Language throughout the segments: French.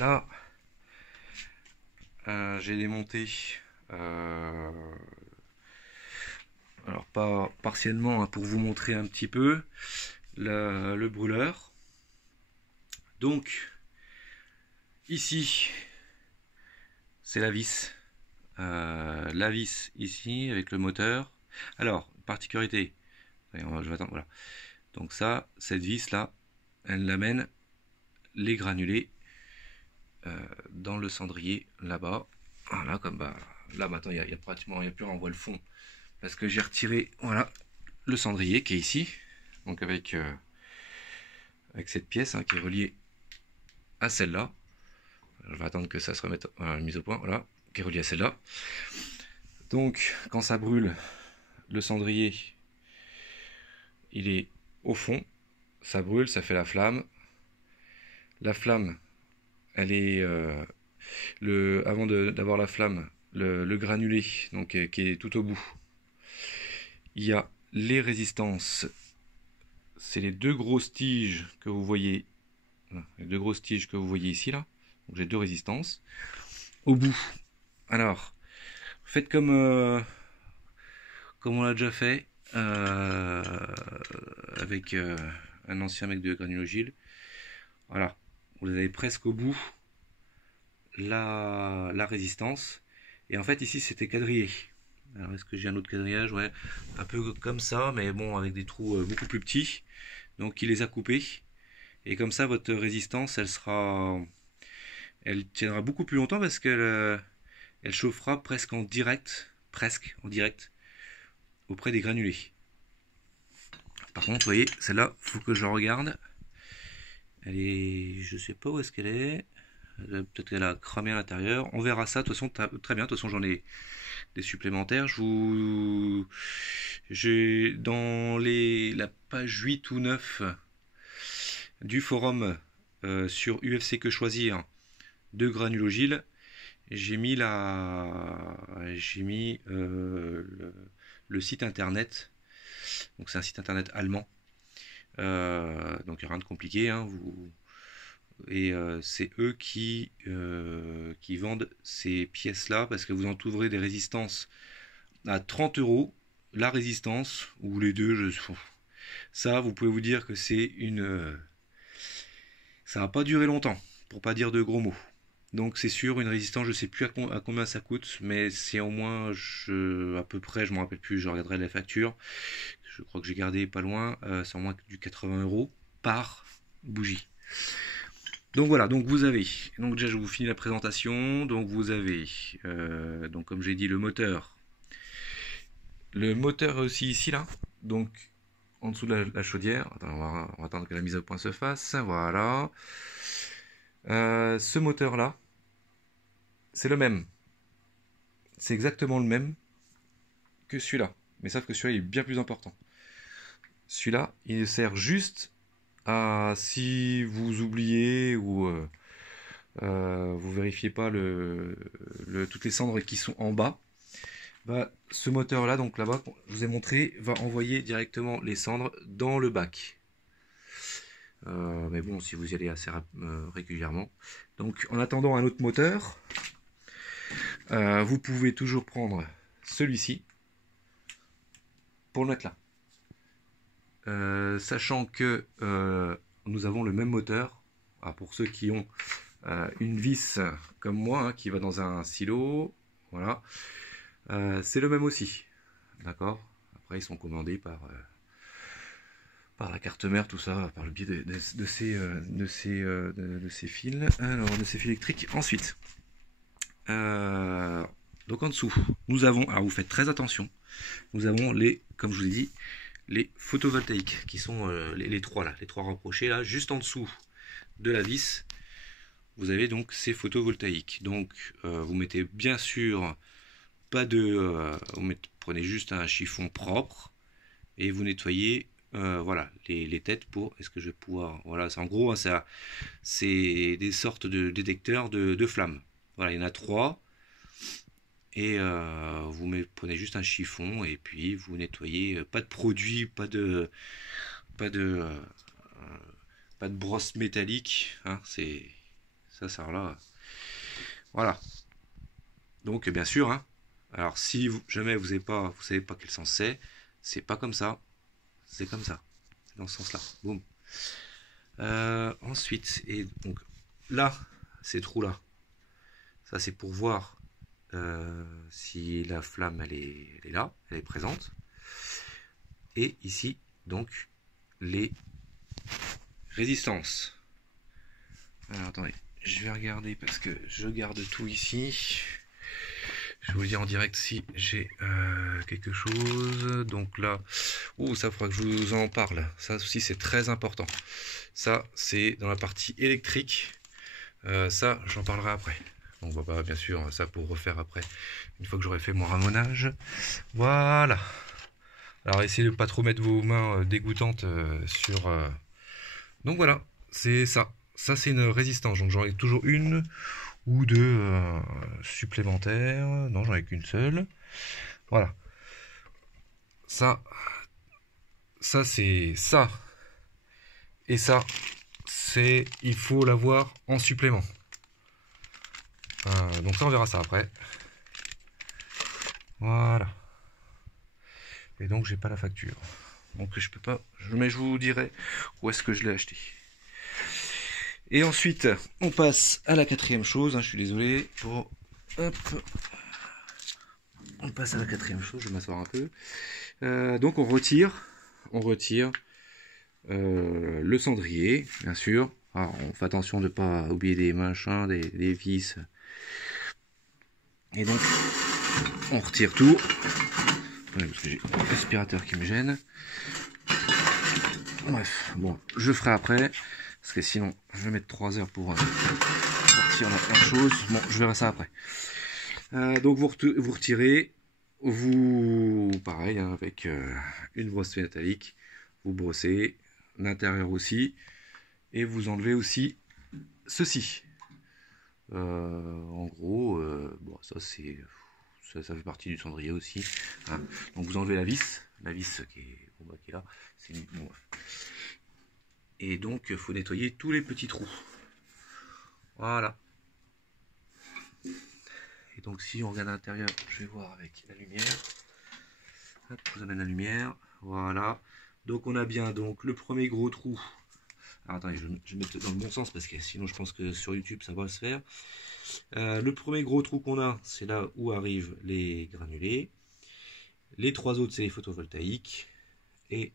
là, j'ai démonté, euh, alors pas partiellement, hein, pour vous montrer un petit peu le brûleur. Donc ici, c'est la vis ici avec le moteur. Alors, particularité, je vais attendre, voilà. Donc ça, cette vis là, elle amène les granulés dans le cendrier là-bas. Voilà, comme bah là maintenant il y a pratiquement, il y a plus rien, on voit le fond parce que j'ai retiré, voilà, le cendrier qui est ici, donc avec cette pièce, hein, qui est reliée à celle-là. Je vais attendre que ça se remette, voilà, mise au point, voilà, qui est reliée à celle-là. Donc quand ça brûle, le cendrier il est au fond, ça brûle, ça fait la flamme. La flamme, elle est avant d'avoir la flamme, le granulé, donc qui est tout au bout. Il y a les résistances, c'est les deux grosses tiges que vous voyez, les deux grosses tiges que vous voyez ici là. Donc j'ai deux résistances au bout. Alors faites comme on l'a déjà fait avec un ancien mec de Granulogile. Voilà, vous avez presque au bout la résistance. Et en fait ici c'était quadrillé. Alors est-ce que j'ai un autre quadrillage? Ouais, un peu comme ça, mais bon, avec des trous beaucoup plus petits. Donc il les a coupés. Et comme ça votre résistance elle tiendra beaucoup plus longtemps parce qu'elle elle chauffera presque en direct auprès des granulés. Par contre, vous voyez, celle-là, faut que je regarde. Elle est, je sais pas où est-ce qu'elle est. Peut-être qu'elle a cramé à l'intérieur. On verra ça. De toute façon, très bien. De toute façon, j'en ai des supplémentaires. J'ai dans la page 8 ou 9 du forum sur UFC que choisir de Granulogile. J'ai mis le site internet. Donc c'est un site internet allemand. Donc il n'y a rien de compliqué, hein, et c'est eux qui vendent ces pièces-là parce que vous en trouverez des résistances à 30 € la résistance, ou les deux. Ça, vous pouvez vous dire que ça va pas durer longtemps, pour pas dire de gros mots. Donc c'est sûr, une résistance, je sais plus à combien ça coûte, mais c'est au moins, à peu près, je me rappelle plus, je regarderai la facture. Je crois que j'ai gardé pas loin, c'est au moins du 80 € par bougie. Donc voilà, donc vous avez, donc déjà je vous finis la présentation, donc vous avez, donc comme j'ai dit, le moteur aussi ici là, donc en dessous de la chaudière. Attends, on va attendre que la mise au point se fasse, voilà. Ce moteur là, c'est le même, c'est exactement le même que celui-là, mais sauf que celui-là il est bien plus important. Celui-là, il sert juste à, si vous oubliez ou vous vérifiez pas toutes les cendres qui sont en bas, bah, ce moteur là, donc là-bas, je vous ai montré, va envoyer directement les cendres dans le bac. Mais bon, si vous y allez assez régulièrement. Donc en attendant un autre moteur, vous pouvez toujours prendre celui-ci pour le mettre là. Sachant que nous avons le même moteur, pour ceux qui ont une vis comme moi, hein, qui va dans un silo, voilà, c'est le même aussi, d'accord. Après ils sont commandés par la carte mère, tout ça, par le biais de ces fils, alors de ces fils électriques. Ensuite, donc en dessous, nous avons, alors vous faites très attention, nous avons comme je vous ai dit, les photovoltaïques, qui sont les trois là, les trois rapprochés là, juste en dessous de la vis. Vous avez donc ces photovoltaïques. Donc vous mettez bien sûr pas de, prenez juste un chiffon propre et vous nettoyez, voilà, les têtes pour. Est-ce que je vais pouvoir, voilà, c'est en gros, hein, c'est des sortes de détecteurs de flammes. Voilà, il y en a trois. Et prenez juste un chiffon et puis vous nettoyez, pas de produit, pas de brosse métallique, hein, sert là. Voilà. Donc bien sûr, hein, alors si jamais vous savez pas quel sens c'est pas comme ça, c'est comme ça, c'est dans ce sens-là. Boum. Ensuite, et donc là, ces trous-là, ça c'est pour voir si la flamme elle est là, elle est présente. Et ici, donc, les résistances. Alors attendez, je vais regarder parce que je garde tout ici. Je vais vous dire en direct si j'ai quelque chose. Donc là, ça fera que je vous en parle. Ça aussi c'est très important. Ça c'est dans la partie électrique. Ça j'en parlerai après. On va pas bien sûr ça pour refaire après. Une fois que j'aurai fait mon ramonage. Voilà. Alors essayez de pas trop mettre vos mains dégoûtantes sur... Donc voilà, c'est ça. Ça c'est une résistance. Donc j'en ai toujours une ou deux supplémentaires. Non, j'en ai qu'une seule. Voilà. Ça c'est ça. Et ça, c'est... Il faut l'avoir en supplément. Donc ça, on verra ça après. Voilà. Et donc, j'ai pas la facture. Donc, je peux pas... Mais je vous dirai où est-ce que je l'ai acheté. Et ensuite, on passe à la quatrième chose. Je suis désolé pour... Hop. On passe à la quatrième chose. Je vais m'asseoir un peu. Donc, on retire le cendrier, bien sûr. Alors, on fait attention de ne pas oublier des machins, des vis. Et donc, on retire tout. Ouais, parce que j'ai l'aspirateur qui me gêne. Bref, bon, je ferai après. Parce que sinon, je vais mettre 3 heures pour sortir la chose. Bon, je verrai ça après. Donc, vous retirez. Pareil, hein, avec une brosse métallique, vous brossez l'intérieur aussi. Et vous enlevez aussi ceci. En gros, bon, ça c'est... Ça fait partie du cendrier aussi. Hein. Donc vous enlevez la vis qui est là. Bon. Et donc il faut nettoyer tous les petits trous. Voilà. Et donc si on regarde à l'intérieur, je vais voir avec la lumière. Hop, je vous amène la lumière. Voilà. Donc on a bien donc le premier gros trou. Alors attendez, je vais mettre dans le bon sens parce que sinon je pense que sur YouTube ça va se faire. Le premier gros trou qu'on a, c'est là où arrivent les granulés. Les trois autres, c'est les photovoltaïques. Et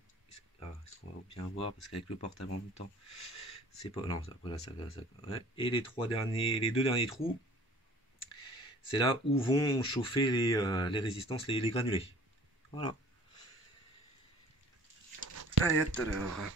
est-ce qu'on va bien voir parce qu'avec le portable en même temps, c'est pas. Non, après là, ça ouais. Et les deux derniers trous, c'est là où vont chauffer les résistances, les granulés. Voilà. Allez, à tout à l'heure.